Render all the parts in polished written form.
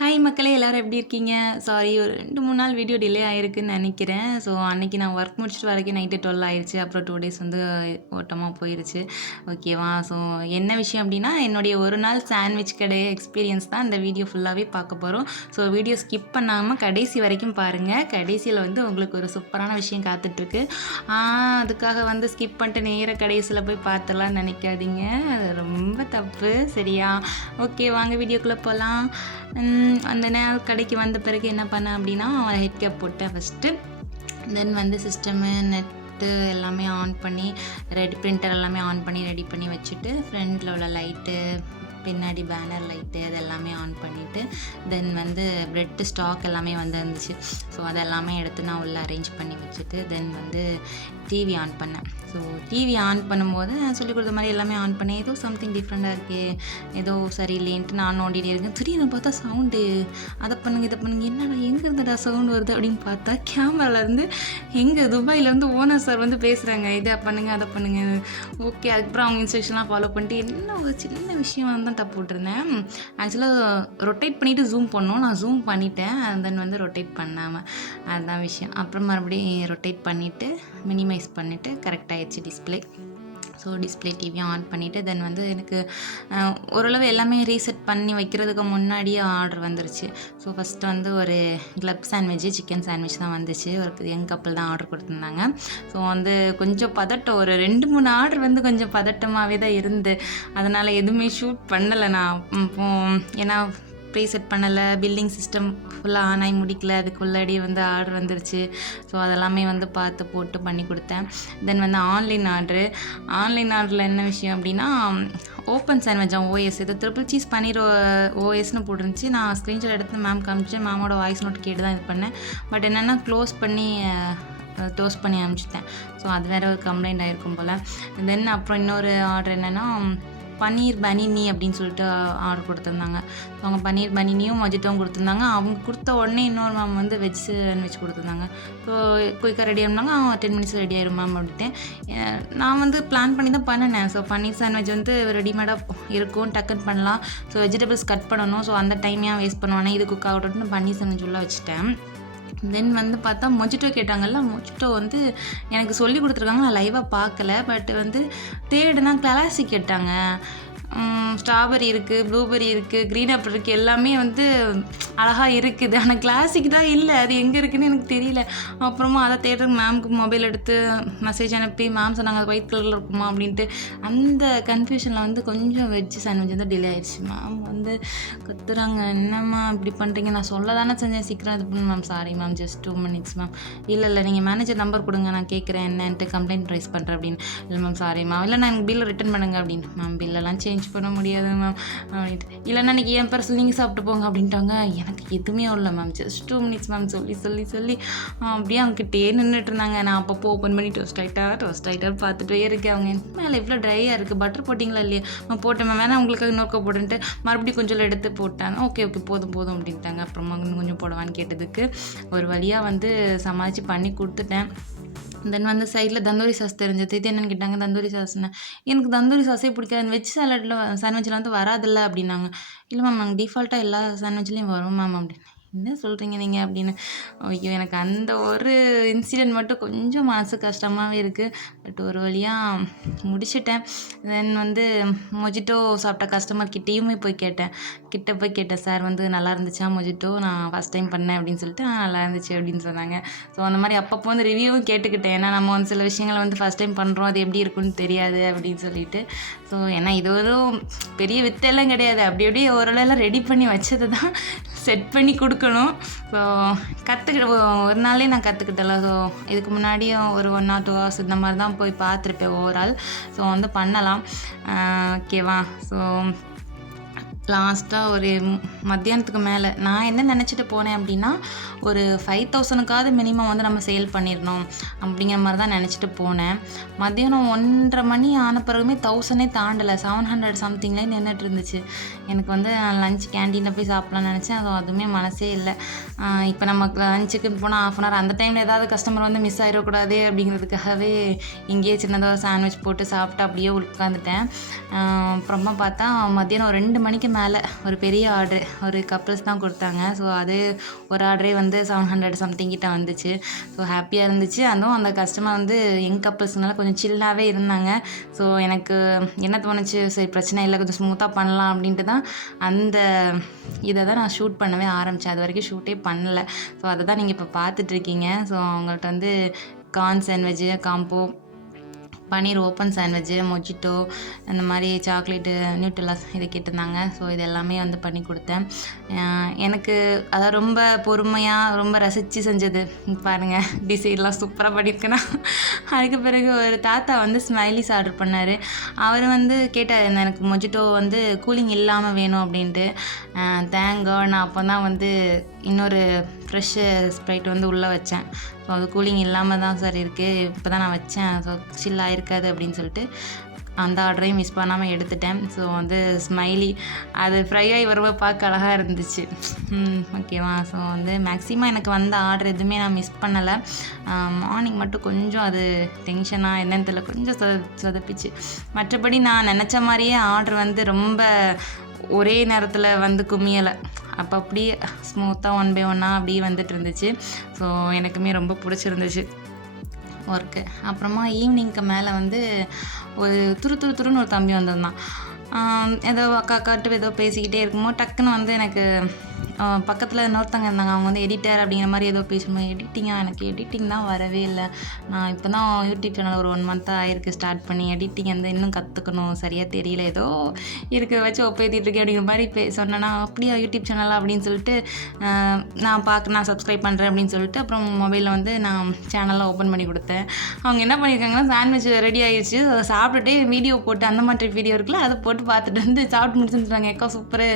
Hi மக்களே! எல்லாரும் எப்படி இருக்கீங்க? சாரி ஒரு 2, 3 நாள் வீடியோ டிலே ஆயிருக்குன்னு நெனைக்கிறேன். ஸோ, அன்னைக்கு நான் ஒர்க் முடிச்சுட்டு வரக்கே நைட்டு 12 ஆயிருச்சு. அப்புறம் 2 டேஸ் வந்து ஓட்டமா போயிருச்சு. ஓகேவா? ஸோ, என்ன விஷயம் அப்டின்னா, என்னுடைய ஒரு நாள் சாண்ட்விச் கடை எக்ஸ்பீரியன்ஸ் தான் இந்த வீடியோ ஃபுல்லாவே பார்க்க போறோம். ஸோ, வீடியோ ஸ்கிப் பண்ணாம கடைசி வரைக்கும் பாருங்க. கடைசியில வந்து உங்களுக்கு ஒரு சூப்பரான விஷயம் காத்துட்ருக்கு. அதுக்காக வந்து ஸ்கிப் பண்ணிட்டு நேரா கடைசியில போய் பார்த்துரலாம்னு நெனைக்காதீங்க. அது ரொம்ப தப்பு. சரியா? ஓகே, வாங்க வீடியோக்குள்ள போலாம். அந்த நேரம் கடைக்கு வந்த பிறகு என்ன பண்ணேன் அப்படின்னா, ஹெட் கேப் போட்டேன் ஃபஸ்ட்டு. தென் வந்து சிஸ்டமு, நெட்டு எல்லாமே ஆன் பண்ணி பிரிண்டர் எல்லாமே ஆன் பண்ணி ரெடி பண்ணி வச்சுட்டு, ஃப்ரண்ட்டில் உள்ள லைட்டு, பின்னாடி பேனர் லைட்டு அது எல்லாமே ஆன் பண்ணிவிட்டு, தென் வந்து ப்ரெட்டு ஸ்டாக் எல்லாமே வந்து இருந்துச்சு. ஸோ அதெல்லாமே எடுத்து நான் உள்ளே அரேஞ்ச் பண்ணி வச்சுட்டு, தென் வந்து டிவி ஆன் பண்ணேன். ஸோ டிவி ஆன் பண்ணும்போது நான் சொல்லிக் கொடுத்த மாதிரி எல்லாமே ஆன் பண்ணேன். ஏதோ சம்திங் டிஃப்ரெண்ட்டாக இருக்கே, ஏதோ சரியில்லைன்ட்டு நான் நோண்டிகிட்டே இருக்கேன். திடீர்னு பார்த்தா சவுண்டு, அதை பண்ணுங்க இதை பண்ணுங்க, என்னடா எங்கே இருந்துடா சவுண்டு வருது அப்படின்னு பார்த்தா கேமராலேருந்து எங்கே துபாயிலேருந்து ஓனர் சார் வந்து பேசுகிறாங்க. இதை பண்ணுங்க அதை பண்ணுங்க. ஓகே, அதுக்கப்புறம் அவங்க இன்ஸ்ட்ரக்ஷன்லாம் ஃபாலோ பண்ணிட்டு என்ன ஒரு சின்ன விஷயம் தான் தப்பு விட்டுருந்தேன். ஆக்சுவலாக ரொட்டேட் பண்ணிவிட்டு ஜூம் பண்ணோம். நான் ஜூம் பண்ணிட்டேன், தென் வந்து ரொட்டேட் பண்ணாமல், அதுதான் விஷயம். அப்புறம் மறுபடியும் ரொட்டேட் பண்ணிவிட்டு மினிமைஸ் பண்ணிவிட்டு கரெக்ட் ஆகிடுச்சு டிஸ்பிளே. ஸோ டிஸ்பிளே டிவியும் ஆன் பண்ணிவிட்டு தென் வந்து எனக்கு ஓரளவு எல்லாமே ரீசெட் பண்ணி வைக்கிறதுக்கு முன்னாடியே ஆர்டர் வந்துருச்சு. ஸோ ஃபஸ்ட்டு வந்து ஒரு கிளப் சாண்ட்விட்சு, சிக்கன் சாண்ட்விச் தான் வந்துச்சு. ஒரு யங் கப்பல் தான் ஆர்டர் கொடுத்துருந்தாங்க. ஸோ வந்து கொஞ்சம் பதட்டம், ஒரு 2, 3 ஆர்டர் வந்து கொஞ்சம் பதட்டமாகவே தான் இருந்து, அதனால் எதுவுமே ஷூட் பண்ணலை நான். ஏன்னா ப்ரீசெட் பண்ணலை, பில்லிங் சிஸ்டம் ஃபுல்லாக ஆன் ஆகி முடிக்கல, அதுக்குள்ளாடி வந்து ஆர்டர் வந்துருச்சு. ஸோ அதெல்லாமே வந்து பார்த்து போட்டு பண்ணி கொடுத்தேன். தென் வந்து ஆன்லைன் ஆர்டரில் என்ன விஷயம் அப்படின்னா, ஓப்பன் சாண்ட்விச் ஓஎஸ், இது ட்ரிபிள் சீஸ் பன்னீர் ஓஎஸ்னு போட்டுருந்துச்சு. நான் ஸ்க்ரீன்ஷாட் எடுத்து மேம் காமிச்சேன். மேமோட வாய்ஸ் நோட் கேட்டு தான் இது பண்ணேன். பட் என்னென்னா க்ளோஸ் பண்ணி அனுப்பிச்சிட்டேன். ஸோ அது வேறு ஒரு கம்ப்ளைண்ட் ஆகிருக்கும் போல். தென் அப்புறம் இன்னொரு ஆர்டர் என்னென்னா, பன்னீர் பனினி அப்படின்னு சொல்லிட்டு ஆர்டர் கொடுத்துருந்தாங்க. அவங்க பன்னீர் பனினியும் மொஜிட்டோவும் கொடுத்துருந்தாங்க. அவங்க கொடுத்த உடனே இன்னொரு மேம் வந்து வெஜ் சாண்ட்விச் கொடுத்துருந்தாங்க. ஸோ குயிக்காக ரெடி ஆனாங்க. 10 மினிட்ஸ் ரெடி ஆயிரும் மேம் அப்படின்ட்டு. நான் வந்து பிளான் பண்ணி தான் பண்ணினேன். ஸோ பன்னீர் சாண்ட்விச் வந்து ரெடிமேடாக இருக்கும், டக்குன்னு பண்ணலாம். ஸோ வெஜிடபிள்ஸ் கட் பண்ணணும். ஸோ அந்த டைம் ஏன் வேஸ்ட் பண்ணுவானே, இது குக் ஆகட்டும்னு பன்னீர் சாண்ட்விச் உள்ள வச்சுட்டேன். தென் வந்து பார்த்தா மொஜிட்டோ கேட்டாங்கல்ல, மொஜிட்டோ வந்து எனக்கு சொல்லி கொடுத்துருக்காங்க, நான் லைவாக பார்க்கல. பட் வந்து தேடுனா கிளாசிக் கேட்டாங்க. ஸ்ட்ராபெரி இருக்குது, ப்ளூபெரி இருக்குது, க்ரீன் ஆப்பிள் இருக்குது, எல்லாமே வந்து அழகாக இருக்குது. ஆனால் கிளாசிக் தான் இல்லை, அது எங்கே இருக்குதுன்னு எனக்கு தெரியல. அப்புறமா அதை தேடுறதுக்கு மேம்க்கு மொபைல் எடுத்து மெசேஜ் அனுப்பி மேம் சொன்னாங்க அது ஒயிட் கலரில் இருக்குமா அப்படின்ட்டு. அந்த கன்ஃபியூஷனில் வந்து கொஞ்சம் வெஜ் சாண்ட்விச் வந்து டிலே ஆயிடுச்சு. மேம் வந்து கத்துறாங்க, என்னம்மா இப்படி பண்ணுறீங்க, நான் சொல்ல தானே செஞ்சேன், சீக்கிரம் இது பண்ணு ma'am. Sorry ma'am, just 2 minutes ma'am. இல்லை நீங்கள் மேனேஜர் நம்பர் கொடுங்க, நான் கேட்குறேன் என்னன்ட்டு, கம்ப்ளைண்ட் ரைஸ் பண்ணுறேன் அப்படின்னு. இல்லை மேம் சாரி மேம், இல்லை நான் எனக்கு பில்லை ரிட்டன் பண்ணுங்க அப்படின்னு. மேம் பில்லெல்லாம் சேஞ்ச் பண்ண முடியாது மேம் அப்படின்ட்டு. இல்லைன்னா இன்றைக்கி என் பேர் நீங்கள் சாப்பிட்டு போங்க அப்படின்ட்டாங்க. எனக்கு எதுவுமே இல்லை மேம், ஜஸ்ட் 2 மினிட்ஸ் மேம் சொல்லி அப்படியே அவங்ககிட்டே நின்றுட்டு இருந்தாங்க. நான் அப்பப்போ ஓப்பன் பண்ணி டோஸ்ட் ஆகிட்டா பார்த்துட்டே இருக்கேன். அவங்க மேலே இவ்வளோ ட்ரையாக இருக்குது, பட்டர் போட்டிங்களா இல்லையா, நான் போட்டேன் மேம், வேணா உங்களுக்கு இன்னொருக்க போட்டுன்ட்டு மறுபடியும் கொஞ்சம் எடுத்து போட்டாங்க. ஓகே போதும் அப்படின்ட்டாங்க. அப்புறமா இன்னும் கொஞ்சம் போடவான்னு கேட்டதுக்கு ஒரு வழியாக வந்து சமாளித்து பண்ணி கொடுத்துட்டேன். தென் வந்து சைடில் தந்தூரி சாஸ் தெரிஞ்சது. இது என்னென்னு கேட்டாங்க, தந்தூரி சாஸ்ன்னு. எனக்கு தந்தூரி சாஸே பிடிக்காது, வெஜ் சாண்ட்விச்சில் வந்து வராதில்ல அப்படின்னாங்க. இல்லை மேம், நாங்கள் டிஃபால்ட்டாக எல்லா சாண்ட்விச்லேயும் வரும் மேம் அப்படின்னு. என்ன சொல்கிறீங்க நீங்கள் அப்படின்னு. ஐயோ, எனக்கு அந்த ஒரு இன்சிடெண்ட் மட்டும் கொஞ்சம் மனசு கஷ்டமாகவே இருக்குது. பட் ஒரு வழியாக முடிச்சிட்டேன். தென் வந்து மொஜிட்டோ சாப்பிட்ட கஸ்டமர் கிட்டேயுமே போய் கேட்டேன், சார் வந்து நல்லா இருந்துச்சா மொஜிட்டோ, நான் ஃபஸ்ட் டைம் பண்ணேன் அப்படின்னு சொல்லிட்டு, நல்லா இருந்துச்சு அப்படின்னு சொன்னாங்க. ஸோ அந்த மாதிரி அப்பப்போ வந்து ரிவ்யூவும் கேட்டுக்கிட்டேன். ஏன்னா நம்ம வந்து சில விஷயங்களை வந்து ஃபஸ்ட் டைம் பண்ணுறோம், அது எப்படி இருக்குன்னு தெரியாது அப்படின்னு சொல்லிட்டு. ஸோ ஏன்னா இது ஒரு பெரிய வித்தெல்லாம் கிடையாது, அப்படியே ஓரளவு ரெடி பண்ணி வச்சது தான் செட் பண்ணி கொடுக்கணும். ஸோ ஒரு நாளே நான் கற்றுக்கிட்டல. ஸோ இதுக்கு முன்னாடியும் ஒரு 1 or 2 hours இந்த மாதிரி தான் போய் பார்த்துருப்பேன் ஓவரால். ஸோ வந்து பண்ணலாம். ஓகேவா. ஸோ லாஸ்ட்டாக ஒரு மத்தியானத்துக்கு மேலே நான் என்ன நினச்சிட்டு போனேன் அப்படின்னா, ஒரு 5000க்காவது மினிமம் வந்து நம்ம சேல் பண்ணிடணும் அப்படிங்கிற மாதிரி தான் நினச்சிட்டு போனேன். மத்தியானம் 1:30 மணி ஆன பிறகுமே 1000 தாண்டலை, 700 சம்திங்லேயே நின்றுட்டு இருந்துச்சு. எனக்கு வந்து லஞ்ச் கேண்டீனில் போய் சாப்பிட்லான்னு நினச்சேன். அது அதுவுமே மனசே இல்லை. இப்போ நமக்கு லஞ்சுக்கு போனால் 1/2 hour, அந்த டைமில் ஏதாவது கஸ்டமர் வந்து மிஸ் ஆகிடக்கூடாது அப்படிங்கிறதுக்காகவே இங்கேயே சின்னதாக சாண்ட்விச் போட்டு சாப்பிட்டு அப்படியே உட்காந்துட்டேன். அப்புறமா பார்த்தா மத்தியானம் 2 மணிக்கு மேலே ஒரு பெரிய ஆர்டரு ஒரு கப்புள்ஸ் தான் கொடுத்தாங்க. ஸோ அது ஒரு ஆர்டரே வந்து 700 சம்திங் கிட்ட வந்துச்சு. ஸோ ஹாப்பியாக இருந்துச்சு. அதுவும் அந்த கஸ்டமர் வந்து யங் கப்புள்ஸ்னால கொஞ்சம் சில்லாகவே இருந்தாங்க. ஸோ எனக்கு என்ன தோணுச்சு, சரி பிரச்சனை இல்லை, கொஞ்சம் ஸ்மூத்தாக பண்ணலாம் அப்படின்ட்டு தான் அந்த இதை தான் நான் ஷூட் பண்ணவே ஆரம்பித்தேன். அது வரைக்கும் ஷூட்டே பண்ணல. ஸோ அதை தான் நீங்கள் இப்போ பார்த்துட்ருக்கீங்க. ஸோ அவங்கள்ட்ட வந்து கார்ன் சாண்ட்விட்ஜு, காம்போ, பன்னீர் ஓப்பன் சாண்ட்விட்ஜு, மொஜிட்டோ, அந்த மாதிரி சாக்லேட்டு, நியூட்ரலாஸ் இது கேட்டிருந்தாங்க. ஸோ இது எல்லாமே வந்து பண்ணி கொடுத்தேன். எனக்கு அதை ரொம்ப பொறுமையாக ரொம்ப ரசித்து செஞ்சது பாருங்கள். டிசைன்லாம் சூப்பராக பண்ணியிருக்கேன்னா. அதுக்கு பிறகு ஒரு தாத்தா வந்து ஸ்மைலிஸ் ஆர்டர் பண்ணார். அவர் வந்து கேட்டார், எனக்கு மொஜிட்டோ வந்து கூலிங் இல்லாமல் வேணும் அப்படின்ட்டு. தேங்க் காட் நான் அப்போ தான் வந்து இன்னொரு ஃப்ரெஷ்ஷு ஸ்ப்ரைட் வந்து உள்ளே வச்சேன். ஸோ அது கூலிங் இல்லாமல் தான் சார் இருக்குது, இப்போ தான் நான் வச்சேன், ஸோ சில்லாக இருக்காது அப்படின்னு சொல்லிட்டு அந்த ஆர்டரையும் மிஸ் பண்ணாமல் எடுத்துட்டேன். ஸோ வந்து ஸ்மைலி அது ஃப்ரை ஆகி வருவ பார்க்க அழகாக இருந்துச்சு. ஓகேவா. ஸோ வந்து மேக்ஸிமம் எனக்கு வந்த ஆர்டர் எதுவுமே நான் மிஸ் பண்ணலை. மார்னிங் மட்டும் கொஞ்சம் அது டென்ஷனாக என்னன்னு தெரியல, கொஞ்சம் சொதப்பிச்சு. மற்றபடி நான் நினச்ச மாதிரியே ஆர்டர் வந்து ரொம்ப ஒரே நேரத்தில் வந்து குமியலை. அப்போ அப்படியே ஸ்மூத்தாக 1 by 1 அப்படியே வந்துட்டு இருந்துச்சு. ஸோ எனக்குமே ரொம்ப பிடிச்சிருந்துச்சு ஒர்க்கு. அப்புறமா ஈவினிங்க்கு மேலே வந்து ஒரு துருன்னு ஒரு தம்பி வந்திருந்தான். ஏதோ அக்காட்டு ஏதோ பேசிக்கிட்டே இருக்கும்போது டக்குன்னு வந்து எனக்கு பக்கத்தில் இன்னொருத்தங்க இருந்தாங்க. அவங்க வந்து எடிட்டர் அப்படிங்கிற மாதிரி ஏதோ பேசும்போது, எனக்கு எடிட்டிங் தான் வரவே இல்லை. நான் இப்போ தான் யூடியூப் சேனல் ஒரு 1 month ஆகிருக்கு ஸ்டார்ட் பண்ணி. எடிட்டிங் வந்து இன்னும் கற்றுக்கணும், சரியாக தெரியல, ஏதோ இருக்க வச்சு ஒப்பேற்றிட்டுருக்கேன் அப்படிங்கிற மாதிரி சொன்னேன்னா, அப்படியா யூடியூப் சேனலாக அப்படின்னு சொல்லிட்டு நான் சப்ஸ்கிரைப் பண்ணுறேன் அப்படின்னு சொல்லிட்டு அப்புறம் மொபைலில் வந்து நான் சேனல்லாம் ஓப்பன் பண்ணி கொடுத்தேன். அவங்க என்ன பண்ணியிருக்காங்கன்னா, சாண்ட்விச் ரெடி ஆகிடுச்சு, அதை சாப்பிட்டுட்டே வீடியோ போட்டு அந்த மாதிரி வீடியோ இருக்குல்ல, அதை போட்டு பார்த்துட்டு வந்து சாப்பிட்டு முடிச்சுட்டாங்க. எக்கா சூப்பர்,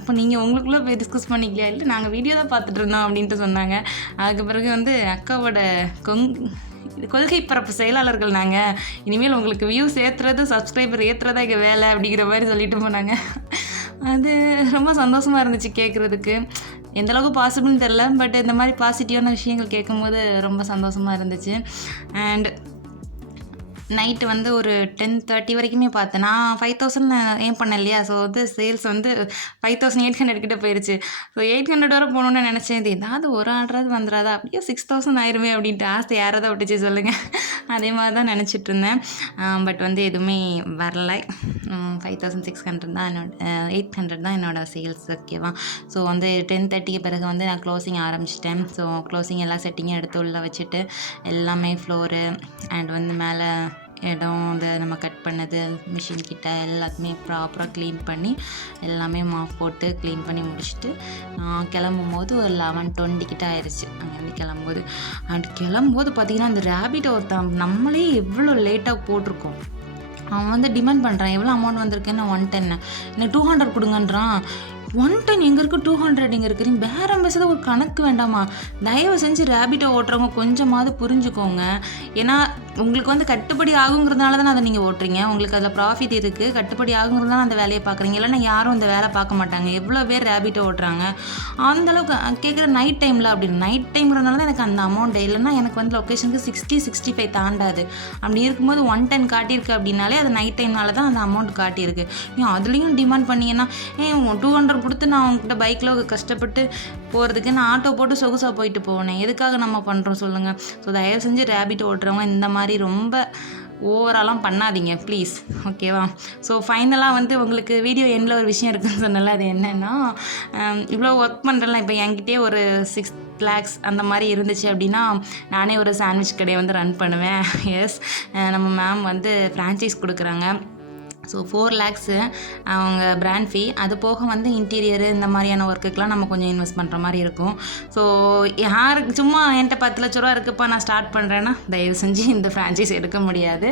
அப்போ நீங்கள் உங்களுக்குள்ளே போய் டிஸ்கஸ் பண்ணிக்கலையா? இல்லை நாங்கள் வீடியோ தான் பார்த்துட்டு இருந்தோம் அப்படின்ட்டு சொன்னாங்க. அதுக்கு பிறகு வந்து அக்காவோட கொள்கை பரப்பு செயலாளர்கள் நாங்கள், இனிமேல் உங்களுக்கு வியூஸ் ஏற்றுறது சப்ஸ்கிரைபர் ஏற்றுறதா எங்கள் வேலை அப்படிங்கிற மாதிரி சொல்லிட்டு போனாங்க. அது ரொம்ப சந்தோஷமாக இருந்துச்சு கேட்குறதுக்கு. எந்தளவுக்கு பாசிபிள்னு தெரில, பட் இந்த மாதிரி பாசிட்டிவான விஷயங்கள் கேட்கும்போது ரொம்ப சந்தோஷமாக இருந்துச்சு. அண்ட் நைட்டு வந்து ஒரு 10:30 வரைக்குமே பார்த்தேன். நான் 5,000 ஏம் பண்ணேன் இல்லையா. ஸோ வந்து சேல்ஸ் வந்து 5,800 கிட்ட போயிடுச்சு. ஸோ 800 வரை போகணுன்னு நினச்சேன். இது ஏதாவது ஒரு ஆர்டராது வந்துடாதா, அப்படியே 6,000 ஆயிருமே அப்படின்ட்டு ஆசை யாராவது விட்டுச்சு சொல்லுங்கள். அதே மாதிரி தான் நினச்சிட்டு இருந்தேன். பட் வந்து எதுவுமே வரலை. 5,600 தான் 800 தான் என்னோடய சேல்ஸ். ஓகேவா. ஸோ வந்து 10:30க்கு பிறகு வந்து நான் க்ளோசிங் ஆரம்பிச்சிட்டேன். ஸோ க்ளோசிங் எல்லா செட்டிங்கும் எடுத்து உள்ளே வச்சுட்டு எல்லாமே ஃப்ளோரு அண்ட் வந்து மேலே இடம் அதை நம்ம கட் பண்ணது மிஷின் கிட்ட எல்லாத்தையுமே ப்ராப்பராக க்ளீன் பண்ணி எல்லாமே மாப் போட்டு க்ளீன் பண்ணி முடிச்சுட்டு கிளம்பும் போது ஒரு 11:20 கிட்ட ஆயிடுச்சு அங்கேருந்து கிளம்பும்போது. அண்ட் கிளம்பும்போது பார்த்திங்கன்னா அந்த ரேபிட் ஒருத்தன் நம்மளே எவ்வளோ லேட்டாக போட்டிருக்கோம், அவன் வந்து டிமாண்ட் பண்ணுறான், எவ்வளோ அமௌண்ட் வந்திருக்குன்னு 110, இன்னும் 200 கொடுங்கன்றான். 110 எங்கே இருக்குது, 200 எங்கே இருக்குறீங்க, பேரம் பேசுறது ஒரு கணக்கு வேண்டாமா? தயவு செஞ்சு ரேபிட்டோ ஓட்டுறவங்க கொஞ்சமாவது புரிஞ்சுக்கோங்க. ஏன்னா உங்களுக்கு வந்து கட்டுப்படி ஆகுங்கிறதுனால தானே அதை நீங்கள் ஓட்டுறீங்க, உங்களுக்கு அதில் ப்ராஃபிட் இருக்குது, கட்டுப்படி ஆகுங்கிறதுனால அந்த வேலையை பார்க்குறீங்க. இல்லைன்னா யாரும் இந்த வேலை பார்க்க மாட்டாங்க. எவ்வளோ பேர் ரேபிட்டோ ஓட்டுறாங்க அந்தளவுக்கு கேட்குற நைட் டைமில். அப்படின்னு நைட் டைம்ங்கிறதுனால தான் எனக்கு அந்த அமௌண்ட்டு. இல்லைன்னா எனக்கு வந்து லொக்கேஷனுக்கு 60-65 தாண்டாது. அப்படி இருக்கும்போது 110 காட்டியிருக்கு அப்படின்னாலே அது நைட் டைம்னால தான் அந்த அமௌண்ட் காட்டியிருக்கு. அதுலேயும் டிமாண்ட் பண்ணிங்கன்னா 200 கொடுத்து நான் அவங்ககிட்ட பைக்கில் கஷ்டப்பட்டு போகிறதுக்கு நான் ஆட்டோ போட்டு சொகுசாக போயிட்டு போனேன். எதுக்காக நம்ம பண்ணுறோம் சொல்லுங்கள். ஸோ தயவு செஞ்சு ரேபிட் ஓட்டுறவங்க இந்த மாதிரி ரொம்ப ஓவராலாம் பண்ணாதீங்க ப்ளீஸ். ஓகேவா. ஸோ ஃபைனலாக வந்து உங்களுக்கு வீடியோ எண்டில் ஒரு விஷயம் இருக்குதுன்னு சொன்னால, அது என்னென்னா, இவ்வளோ ஒர்க் பண்ணுறலாம் இப்போ என்கிட்டே ஒரு 6 lakhs அந்த மாதிரி இருந்துச்சு அப்படின்னா நானே ஒரு சாண்ட்விச் கடையை வந்து ரன் பண்ணுவேன். எஸ், நம்ம மேம் வந்து ஃப்ரான்ச்சைஸ் கொடுக்குறாங்க. ஸோ 4 lakhs அவங்க பிராண்ட் ஃபீ. அது போக வந்து இன்டீரியரு இந்த மாதிரியான ஒர்க்குக்கெலாம் நம்ம கொஞ்சம் இன்வெஸ்ட் பண்ணுற மாதிரி இருக்கும். ஸோ யாருக்கு சும்மா என்கிட்ட 10 லட்ச ரூபா இருக்குப்பா நான் ஸ்டார்ட் பண்ணுறேன்னா தயவு செஞ்சு இந்த ஃப்ரான்ச்சைஸ் எடுக்க முடியாது.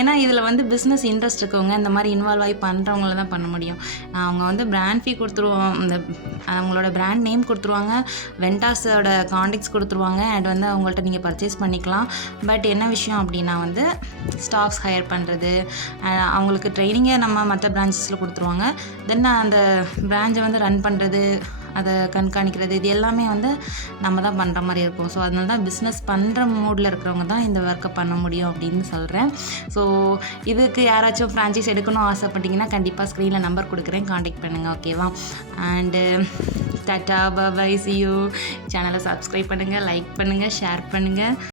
ஏன்னா இதில் வந்து பிஸ்னஸ் இன்ட்ரெஸ்ட் இருக்கவங்க இந்த மாதிரி இன்வால்வ் ஆகி பண்ணுறவங்கள தான் பண்ண முடியும். அவங்க வந்து பிராண்ட் ஃபீ கொடுத்துருவோம், இந்த அவங்களோட பிராண்ட் நேம் கொடுத்துருவாங்க, வெண்டாஸோட கான்டாக்ட்ஸ் கொடுத்துருவாங்க, அண்ட் வந்து அவங்கள்ட்ட நீங்கள் பர்ச்சேஸ் பண்ணிக்கலாம். பட் என்ன விஷயம் அப்படின்னா வந்து ஸ்டாஃப்ஸ் ஹையர் பண்ணுறது, அவங்களுக்கு ட்ரைனிங்கை நம்ம மற்ற பிரான்ச்சஸில் கொடுத்துருவாங்க. தென் அந்த பிரான்ச்சை வந்து ரன் பண்ணுறது, அதை கண்காணிக்கிறது இது எல்லாமே வந்து நம்ம தான் பண்ணுற மாதிரி இருக்கும். ஸோ அதனால தான் பிஸ்னஸ் பண்ணுற மூடில் இருக்கிறவங்க தான் இந்த ஒர்க்கை பண்ண முடியும் அப்படின்னு சொல்கிறேன். ஸோ இதுக்கு யாராச்சும் ஃப்ரான்ச்சைஸ் எடுக்கணும் ஆசைப்பட்டீங்கன்னா கண்டிப்பாக ஸ்க்ரீனில் நம்பர் கொடுக்குறேன், காண்டாக்ட் பண்ணுங்கள். ஓகேவா? And tata, bye, see you. சேனலை சப்ஸ்கிரைப் பண்ணுங்கள், லைக் பண்ணுங்கள், ஷேர் பண்ணுங்கள்.